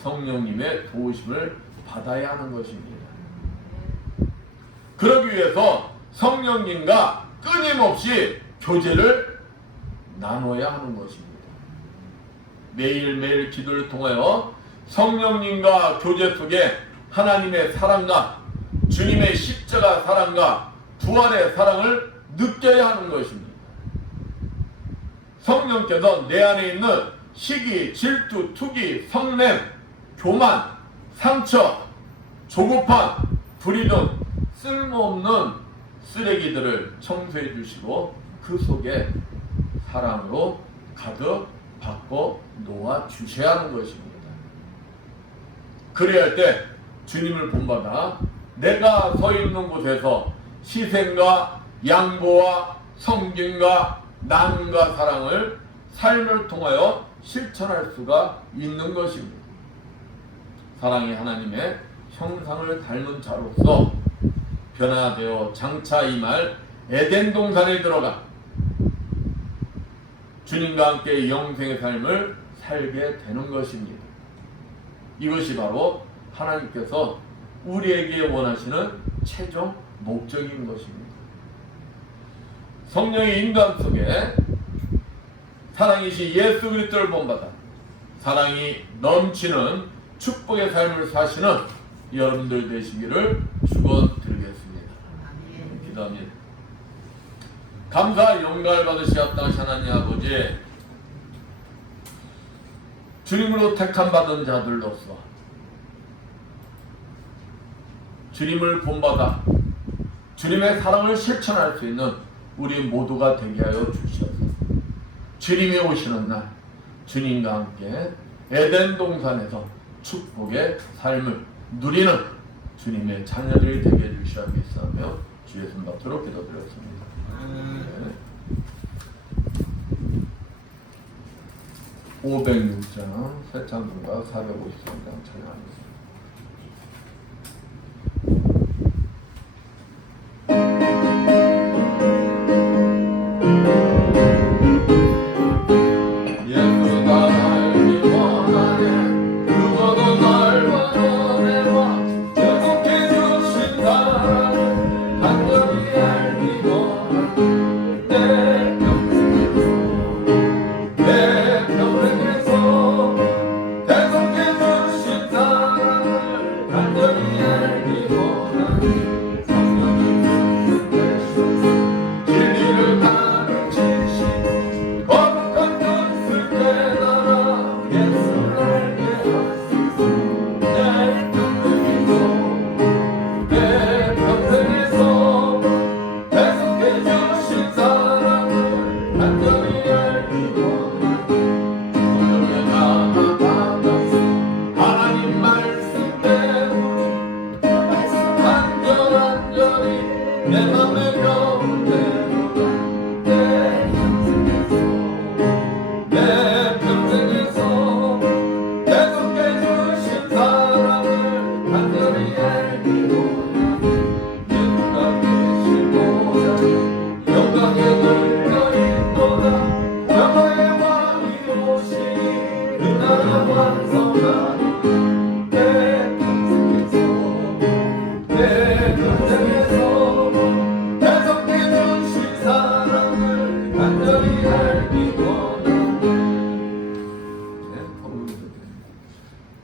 성령님의 도우심을 받아야 하는 것입니다. 그러기 위해서 성령님과 끊임없이 교제를 나눠야 하는 것입니다. 매일매일 기도를 통하여 성령님과 교제 속에 하나님의 사랑과 주님의 십자가 사랑과 부활의 사랑을 느껴야 하는 것입니다. 성령께서 내 안에 있는 시기, 질투, 투기, 성냄, 교만, 상처, 조급함, 불의 등 쓸모없는 쓰레기들을 청소해 주시고 그 속에 사랑으로 가득 받고 놓아 주셔야 하는 것입니다. 그래야 할 때 주님을 본받아 내가 서 있는 곳에서 희생과 양보와 섬김과 나눔과 사랑을 삶을 통하여 실천할 수가 있는 것입니다. 사랑이 하나님의 형상을 닮은 자로서 변화되어 장차 임할 에덴 동산에 들어가 주님과 함께 영생의 삶을 살게 되는 것입니다. 이것이 바로 하나님께서 우리에게 원하시는 최종 목적인 것입니다. 성령의 인도함 속에 사랑이신 예수 그리스도를 본받아 사랑이 넘치는 축복의 삶을 사시는 여러분들 되시기를 축원드리겠습니다. 기도합니다. 감사 영광을 받으시옵나이다 하나님 아버지, 주님으로 택함 받은 자들로서 주님을 본받아 주님의 사랑을 실천할 수 있는 우리 모두가 되게 하여 주시옵소서. 주님이 오시는 날 주님과 함께 에덴 동산에서 축복의 삶을 누리는 주님의 자녀들이 되게 해주시옵소서. 주의 손 받도록 기도드렸습니다. 네. 506장 새 찬송가 453장 찬양합니다.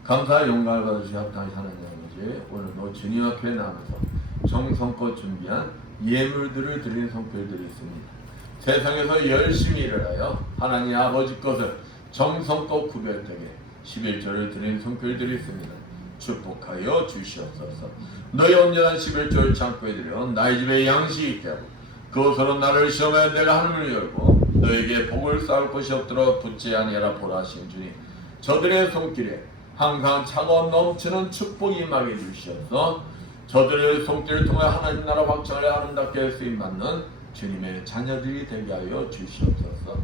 감사 영광을 받으시오 합당하신 하나님 아버지, 오늘도 주님 앞에 나가서 정성껏 준비한 예물들을 드리는 성필들이 있습니다. 세상에서 열심히 일을 하여 하나님 아버지 것을 정성껏 구별되게 11조를 드리는 성필들이 있습니다. 축복하여 주시옵소서. 너희 온전한 11조를 창고에 들여 나의 집에 양식이 있게 하고 그것으로 나를 시험하여 내가 하늘을 열고 너에게 복을 쌓을 것이 없도록 붙지 아니하라 보라 하신 주님, 저들의 손길에 항상 차가운 넘치는 축복이 임하게 주시옵소서. 저들의 손길을 통해 하나님 나라 확장을 아름답게 쓰임받는 주님의 자녀들이 되게 하여 주시옵소서.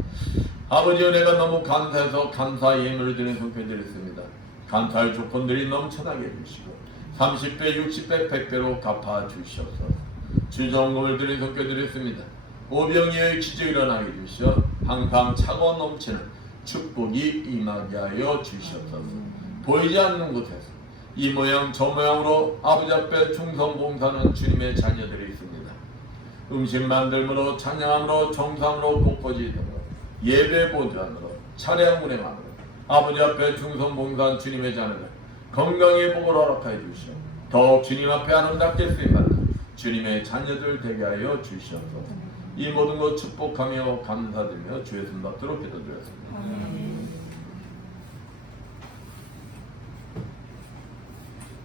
아버지, 은혜가 너무 감사해서 감사 예물을 드리는 손길 드렸습니다. 감사할 조건들이 넘쳐나게 해주시고 30배, 60배, 100배로 갚아 주시옵소서. 주정금을 드린 손길 드렸습니다. 오병이의 기적이 일어나게 해주시어 항상 차가운 넘치는 축복이 임하게 하여 주시옵소서. 보이지 않는 곳에서 이 모양 저 모양으로 아버지 앞에 충성 봉사하는 주님의 자녀들이 있습니다. 음식 만들므로, 찬양함으로, 정상으로, 복거지함으로, 예배 보좌함으로, 차량 운행함으로 아버지 앞에 충성 봉사한 주님의 자녀들 건강의 복을 허락하여 주시오. 더욱 주님 앞에 아름답게 쓰임받는 주님의 자녀들 되게 하여 주시옵소서. 이 모든 것 축복하며 감사드리며 주의 손 받도록 기도드렸습니다. 아멘.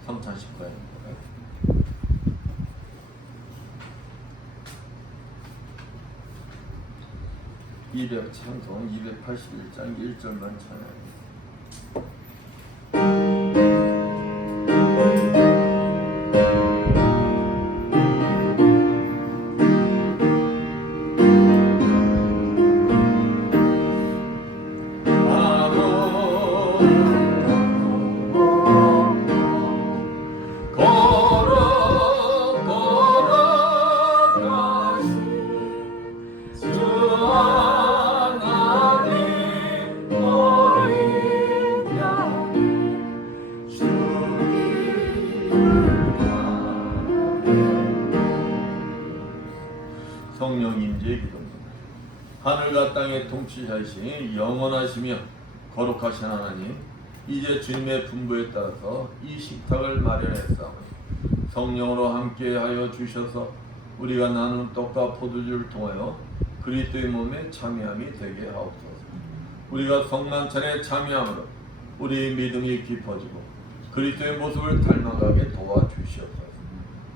3,019회입니다. 찬송 281장 1절만 찬양합니다. 임재의 기도입니다. 하늘과 땅의 통치자이신 영원하시며 거룩하신 하나님, 이제 주님의 분부에 따라서 이 식탁을 마련했사오니 성령으로 함께하여 주셔서 우리가 나눈 떡과 포도주를 통하여 그리스도의 몸에 참여함이 되게 하옵소서. 우리가 성만찬에 참여함으로 우리의 믿음이 깊어지고 그리스도의 모습을 닮아가게 도와주시옵소서.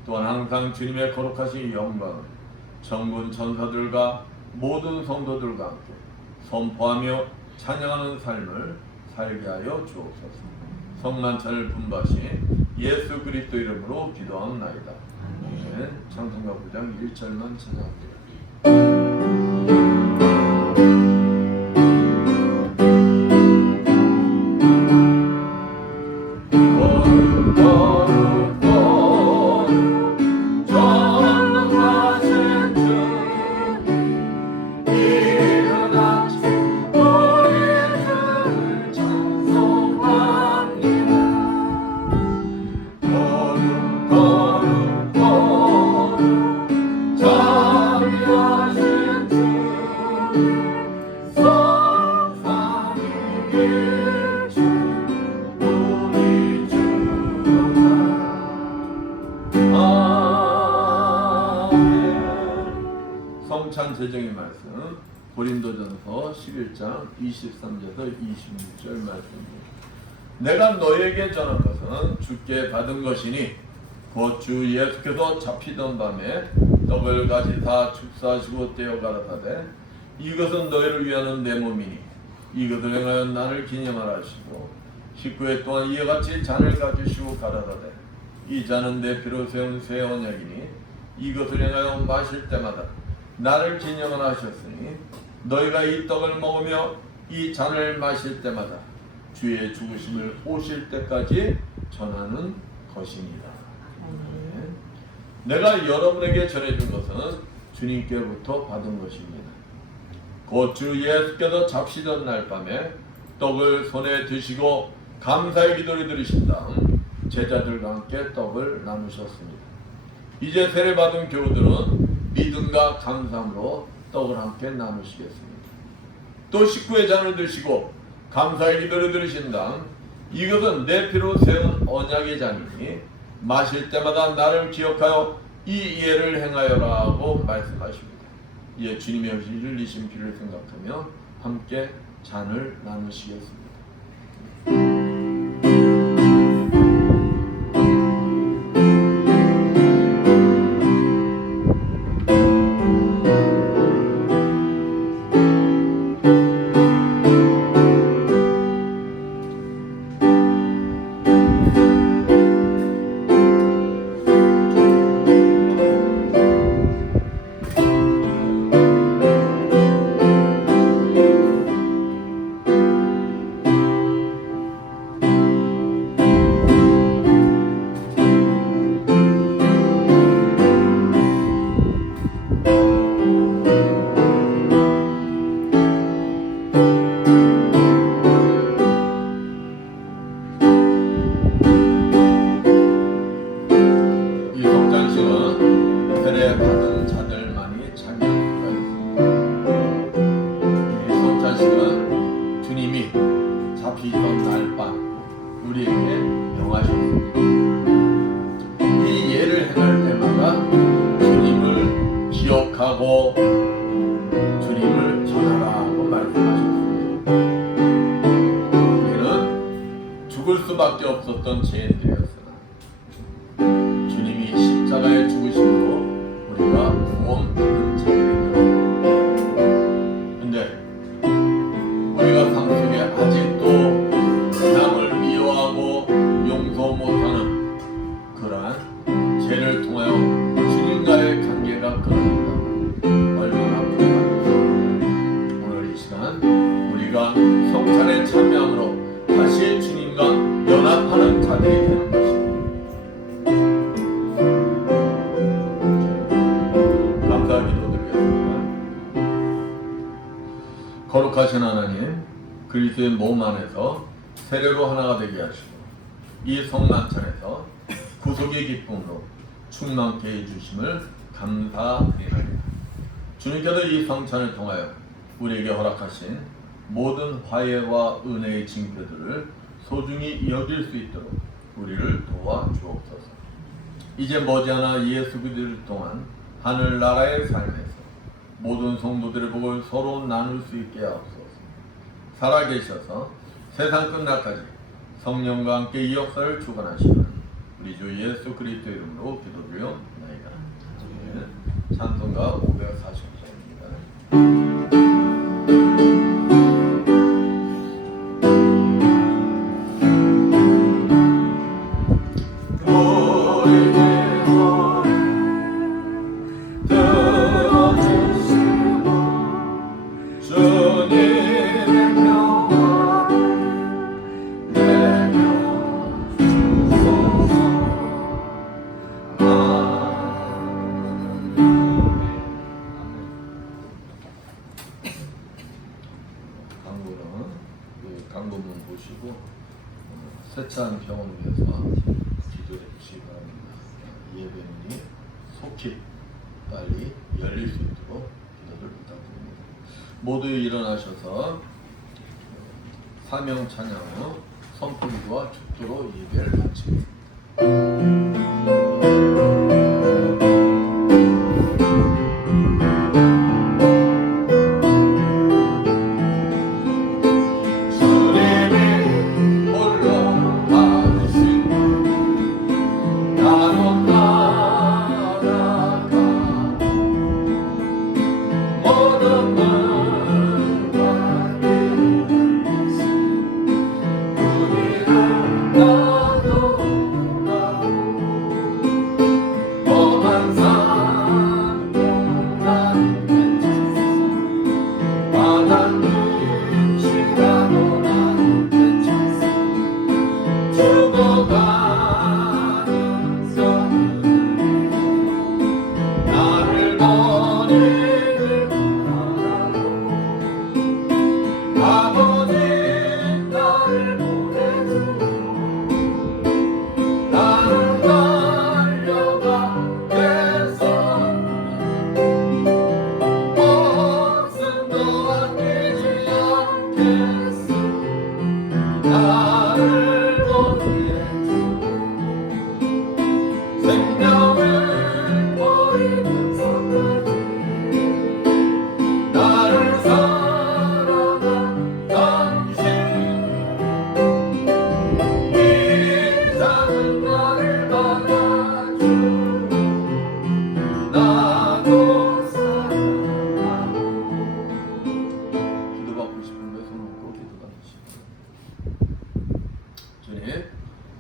또한 항상 주님의 거룩하신 영광을 천군 천사들과 모든 성도들과 함께 선포하며 찬양하는 삶을 살게 하여 주옵소서. 성만찬을 분바신 예수 그리스도 이름으로 기도하옵나이다. 아멘. 찬송가 9장 1절만 찬양합니다. 성찬 제정의 말씀 고린도전서 11장 23절에서 26절 말씀입니다. 내가 너에게 전한 것은 주께 받은 것이니 곧 주 예수께서 잡히던 밤에 떡을 가지사 축사하시고 떼어 가라사대 이것은 너희를 위하는 내 몸이니 이것을 행하여 나를 기념하라 하시고 19회 동안 이와 같이 잔을 가지시고 가라사대 이 잔은 내 피로 세운 새 언약이니 이것을 행하여 마실 때마다 나를 기념하라 하셨으니 너희가 이 떡을 먹으며 이 잔을 마실 때마다 주의 죽으심을 오실 때까지 전하는 것입니다. 내가 여러분에게 전해준 것은 주님께로부터 받은 것입니다. 곧 주 예수께서 잡히던 날 밤에 떡을 손에 드시고 감사의 기도를 드리신 다음 제자들과 함께 떡을 나누셨습니다. 이제 세례받은 교우들은 믿음과 감사함으로 떡을 함께 나누시겠습니다. 또 19회 잔을 드시고 감사의 기도를 드리신 다음 이것은 내 피로 세운 언약의 잔이니 마실 때마다 나를 기억하여 이 예를 행하여라고 말씀하십니다. 이에 주님의 흘리신 피를 생각하며 함께 잔을 나누시겠습니다. 주님을 전하라고 말씀하셨습니다. 우리는 죽을 수밖에 없었던 죄인들이었으나 주님이 십자가에 죽으심으로 우리가 구원받은 자들입니다. 근데 우리가 삶 속에 아직도 남을 미워하고 용서 못하는 그러한 죄를 통하여 주님과의 관계가 끊어진다. 얼마나 불안합니까? 오늘 이 시간 우리가 성찬에 참여함으로 다시 주님과 연합하는 자들이 되는 것입니다. 감사 기도드리겠습니다. 거룩하신 하나님, 그리스도의 몸 안에서 세례로 하나가 되게 하시고 이 성만찬에서 구속의 기쁨으로 충만케 해주심을 감사드립니다. 주님께서 이 성찬을 통하여 우리에게 허락하신 모든 화해와 은혜의 징표들을 소중히 여길 수 있도록 우리를 도와주옵소서. 이제 머지않아 예수 그리스도를 통한 하늘나라의 삶에서 모든 성도들의 복을 서로 나눌 수 있게 하옵소서. 살아계셔서 세상 끝날까지 성령과 함께 이 역사를 주관하시는 우리 주 예수 그리스도 이름으로 기도드리옵나이다. 찬송가 540장입니다. 광고문 보시고 세찬 병원에서 기도해 주시기 바랍니다. 예배문이 속히 빨리 열릴 수 있도록 기도를 부탁드립니다. 모두 일어나셔서 사명 찬양 후 선포기도와 축도로 예배를 마칩니다.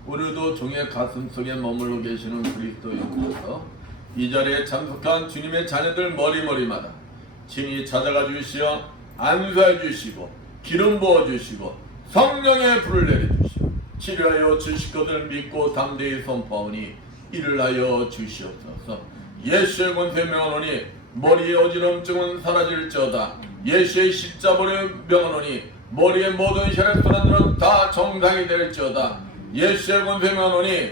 오늘도 종의 가슴 속에 머물러 계시는 그리스도 영께서 이 자리에 참석한 주님의 자녀들 머리머리마다 친히 찾아가 주시어 안수해 주시고 기름 부어 주시고 성령의 불을 내려 주시고 치료하여 주실 것을 믿고 담대히 선포하오니 이를 하여 주시옵소서. 예수의 권세 명하노니 머리의 어지럼증은 사라질지어다. 예수의 십자가를 명하노니 머리의 모든 혈액순환들은 다 정상이 될지어다. 예수의 권세 명하노니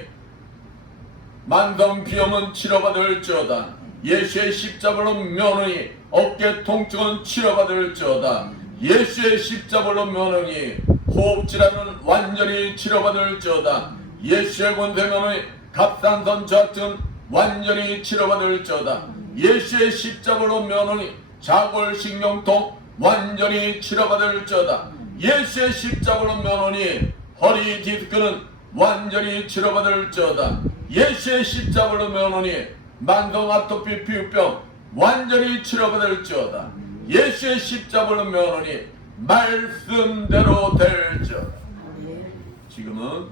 만성 비염은 치료받을지어다. 예수의 십자가로 명하노니 어깨 통증은 치료받을지어다. 예수의 십자가로 명하노니 호흡질환은 완전히 치료받을지어다. 예수의 권세 명하노니 갑상선 저하증은 완전히 치료받을지어다. 예수의 십자가로 명하노니 자골신경통 완전히 치료받을지어다. 예수의 십자가로 명하노니 허리 디스크는 완전히 치료받을지어다. 예수의 십자가로 명하노니 만성 아토피 피부병 완전히 치료받을지어다. 예수의 십자가로 명하노니 말씀대로 될지어다. 지금은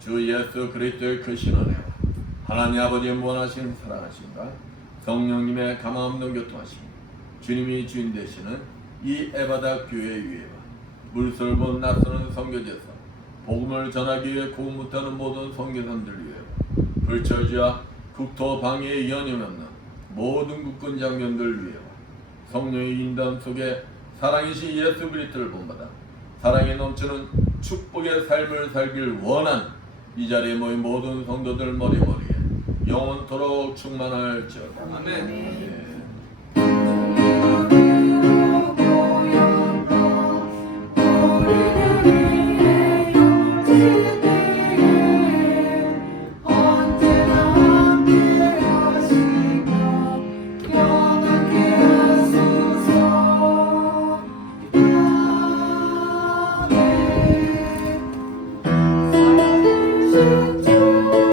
주 예수 그리스도의 크신 은혜와 하나님 아버지의 무한하신 사랑하심과 성령님의 감화없는 교통하심, 주님이 주인 되시는 이 에바다 교회 위에와 물설본 낯서는 선교제사 복음을 전하기 위해 고음 못하는 모든 선교사님들 위해와 불철주야 국토 방해에 연임 없는 모든 국군 장병들 위해와 성령의 인도함 속에 사랑이신 예수 그리스도를 본받아 사랑에 넘치는 축복의 삶을 살길 원한 이 자리에 모인 모든 성도들 머리머리에 영원토록 충만할지어다. 아멘.